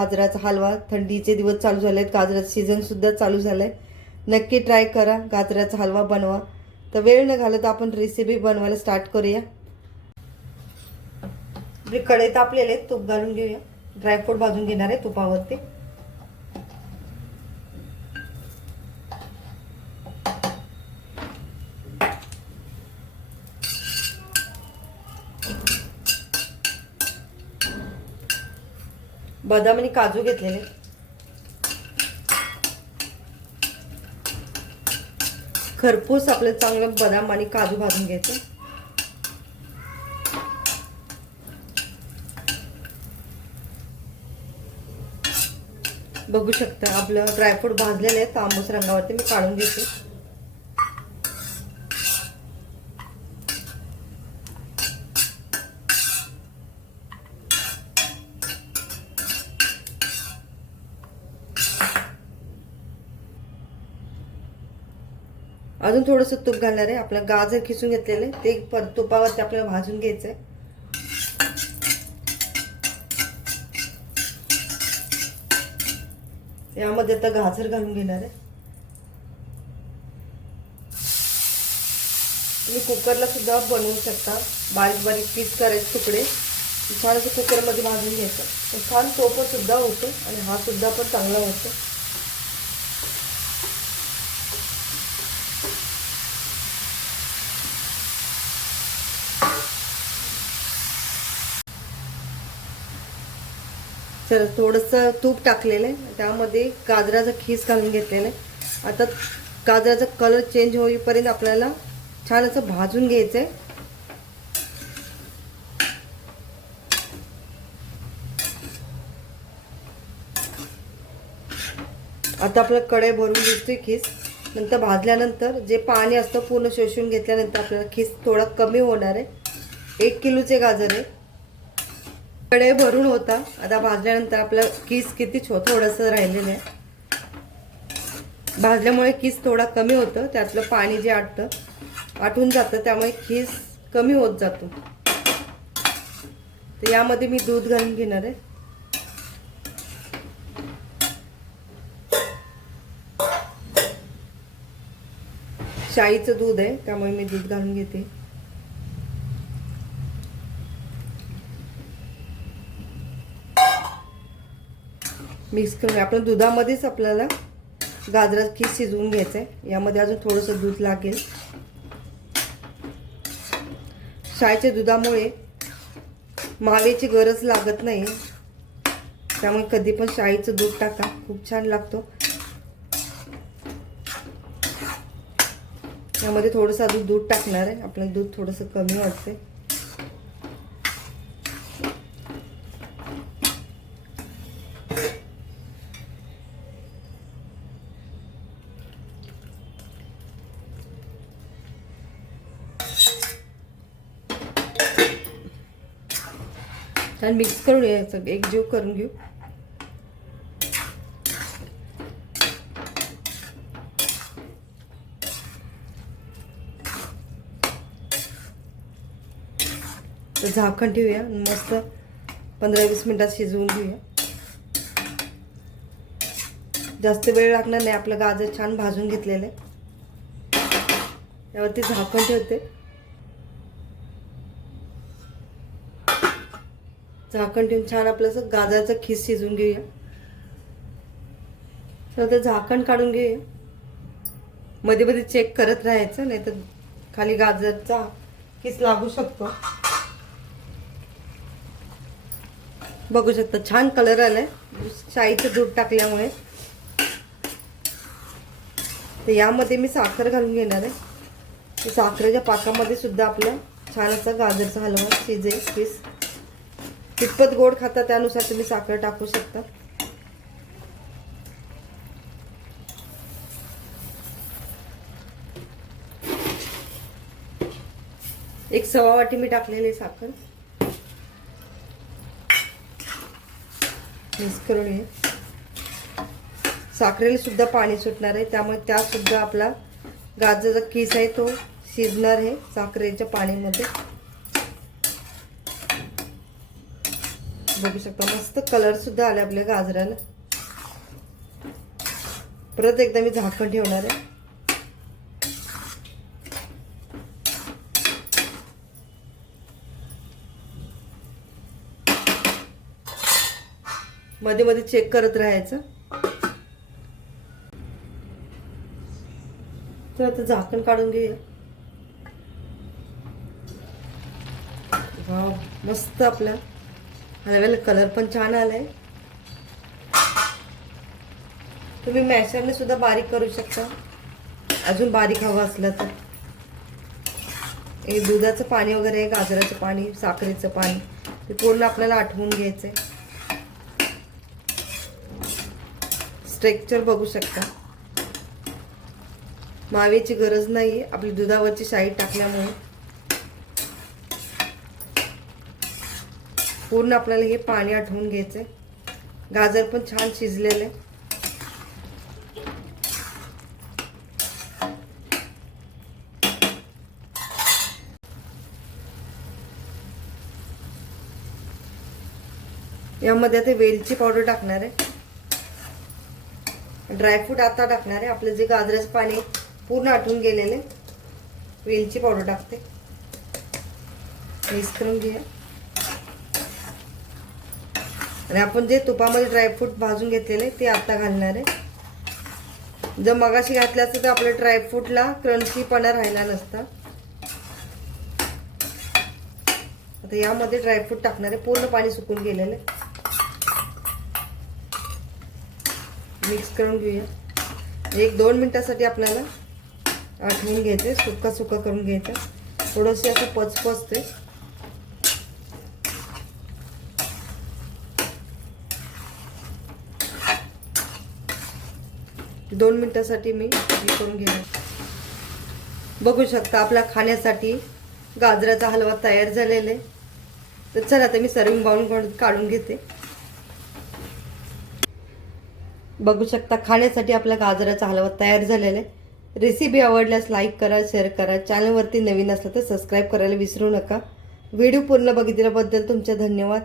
गाजराचा हलवा थंडीचे दिवस चालू झाले आहेत गाजराचं सीझनसुद्धा चालू झालं आहे नक्की ट्राय करा गाजराचा हलवा बनवा. तर वेळ न घालत आपण रेसिपी बनवायला स्टार्ट करूया. आपली कढई तापलेले आहेत तूप घालून घेऊया. ड्रायफ्रूट भाजून घेणार आहे तुपावरती. बदाम आणि काजू घेतलेले. खरपूस आपलं चांगलं बदाम आणि काजू भाजून घ्यायचं. बघू शकता आपलं ड्रायफ्रूट भाजलेलं आहे तांबूस रंगावरती मी काढून घेते. अजून थोडंसं तूप घालणार आहे. आपलं गाजर खिसून घेतलेलं आहे. ते पर तुपावरती आपल्याला भाजून घ्यायचं आहे यामध्ये आता गाजर घालून घेणार आहे. तुम्ही कुकरला सुद्धा बनवू शकता. बारीक बारीक पीस करायचे तुकडे. छान असं कुकरमध्ये भाजून घ्यायचं. छान तो पण सुद्धा होतो आणि हा सुद्धा पण चांगला होतो. तर थोडंसं तूप टाकलेलं आहे. त्यामध्ये गाजराचा खीस घालून घेतलेलं आहे. आता गाजराचा कलर चेंज होईपर्यंत आपल्याला छान असं भाजून घ्यायचं आहे आता आपलं कढई भरून दिसतोय खीस. नंतर भाजल्यानंतर जे पाणी असतं पूर्ण शोषून घेतल्यानंतर आपल्याला खीस थोडा कमी होणार आहे. एक किलोचे गाजर आहे. कडे भरून होता. आता भाजल्यानंतर आपलं किस किती छो थोडंसं राहिलेलं आहे. भाजल्यामुळे किस थोडा कमी होतं. त्यातलं पाणी जे आटतं आटून जातं. त्यामुळे खीस कमी होत जातो. तर यामध्ये मी दूध घालून घेणार आहे. शाईचं दूध आहे त्यामुळे मी दूध घालून घेते. मिक्स करून आपल्या दुधामध्येच आपल्याला गाजराचं खीस शिजवून घ्यायचं आहे यामध्ये अजून थोडंसं दूध लागेल. शाळेच्या दुधामुळे मावेची गरज लागत नाही. त्यामुळे कधी पण शाईचं दूध टाका. खूप छान लागतो. यामध्ये थोडंसं अजून दूध टाकणार आहे. आपल्याला दूध थोडंसं कमी वाटते छान मिक्स करून यायचं एकजीव करून घेऊ. तर झाकण ठेवूया. मस्त पंधरा वीस मिनटात शिजवून घेऊया. जास्त वेळ लागणार नाही. आपलं गाजर छान भाजून घेतलेलं आहे. त्यावरती झाकण ठेवते. झाकण ठेवून छान आपलं असं गाजराचं खीस शिजून घेऊया. तर ते झाकण काढून घेऊया. मध्ये मध्ये चेक करत राहायचं नाही तर खाली गाजरचा किस लागू शकतो. बघू शकता छान कलर आलाय. शाईचं दूध टाकल्यामुळे. तर यामध्ये मी साखर घालून घेणार आहे. साखरेच्या पाकामध्ये सुद्धा आपलं छान असा गाजरचा हलवा शिजेल पीस कितपत गोड खाता त्यानुसार तुम्ही साखर टाकू शकता. एक सवा वाटी मी टाकलेली साखर. मिक्स करून ये साखरेला सुद्धा पाणी सुटणार आहे त्यामुळे त्यात सुद्धा आपला गाजराचा किस आहे तो शिजणार आहे साखरेच्या पाणीमध्ये. बघू शकता मस्त कलर सुद्धा आले आपल्या गाजराला. परत एकदा मी झाकण ठेवणार आहे. मध्ये मध्ये चेक करत राहायचं. तर आता झाकण काढून घेऊया. मस्त आपला. हलव्याला कलर पण छान आलाय. तुम्ही मॅशरने सुद्धा बारीक करू शकता. अजून बारीक हवं असलं तर. हे दुधाचं पाणी वगैरे गाजराचं पाणी साखरेचं पाणी ते पूर्ण आपल्याला आठवून घ्यायचं आहे स्ट्रेक्चर बघू शकता. मावेची गरज नाही आपली दुधावरची शाई टाकल्यामुळे. पूर्ण आपल्याला हे पाणी आठवून घ्यायचंय. गाजर पण छान शिजलेलं आहे. यामध्ये आता वेलची पावडर टाकणार आहे. ड्रायफ्रूट आता टाकणार आहे. आपलं जे गाजराचं पाणी पूर्ण आटून गेलेले वेलची पावडर टाकते. मिक्स करून घ्या आणि आपण जे तुपामध्ये ड्रायफ्रूट भाजून घेतलेले ते आता घालणार आहे. जर मगाशी घातलं असतं तर आपल्या ड्रायफ्रूटला क्रंचीपणा राहिला नसता. आता यामध्ये ड्रायफ्रूट टाकणार आहे. पूर्ण पाणी सुकून गेलेलं आहे. मिक्स करून घेऊया. एक दोन मिनटासाठी आपल्याला आठवून घ्यायचे सुक्का सुक्का करून घ्यायचं. थोडंसे असं पचपचते दोन मिनटासाठी मी हे करून घेणार. बघू शकता आपला खाण्यासाठी गाजराचा हलवा तयार झालेला आहे. तर चला आता मी सर्विंग बाउल काढून घेते. बघू शकता खाण्यासाठी आपला गाजराचा हलवा तयार झालेला आहे. रेसिपी आवडल्यास लाईक करा शेअर करा. चॅनलवरती नवीन असलं तर सबस्क्राईब करायला विसरू नका. व्हिडिओ पूर्ण बघितल्याबद्दल तुमचे धन्यवाद.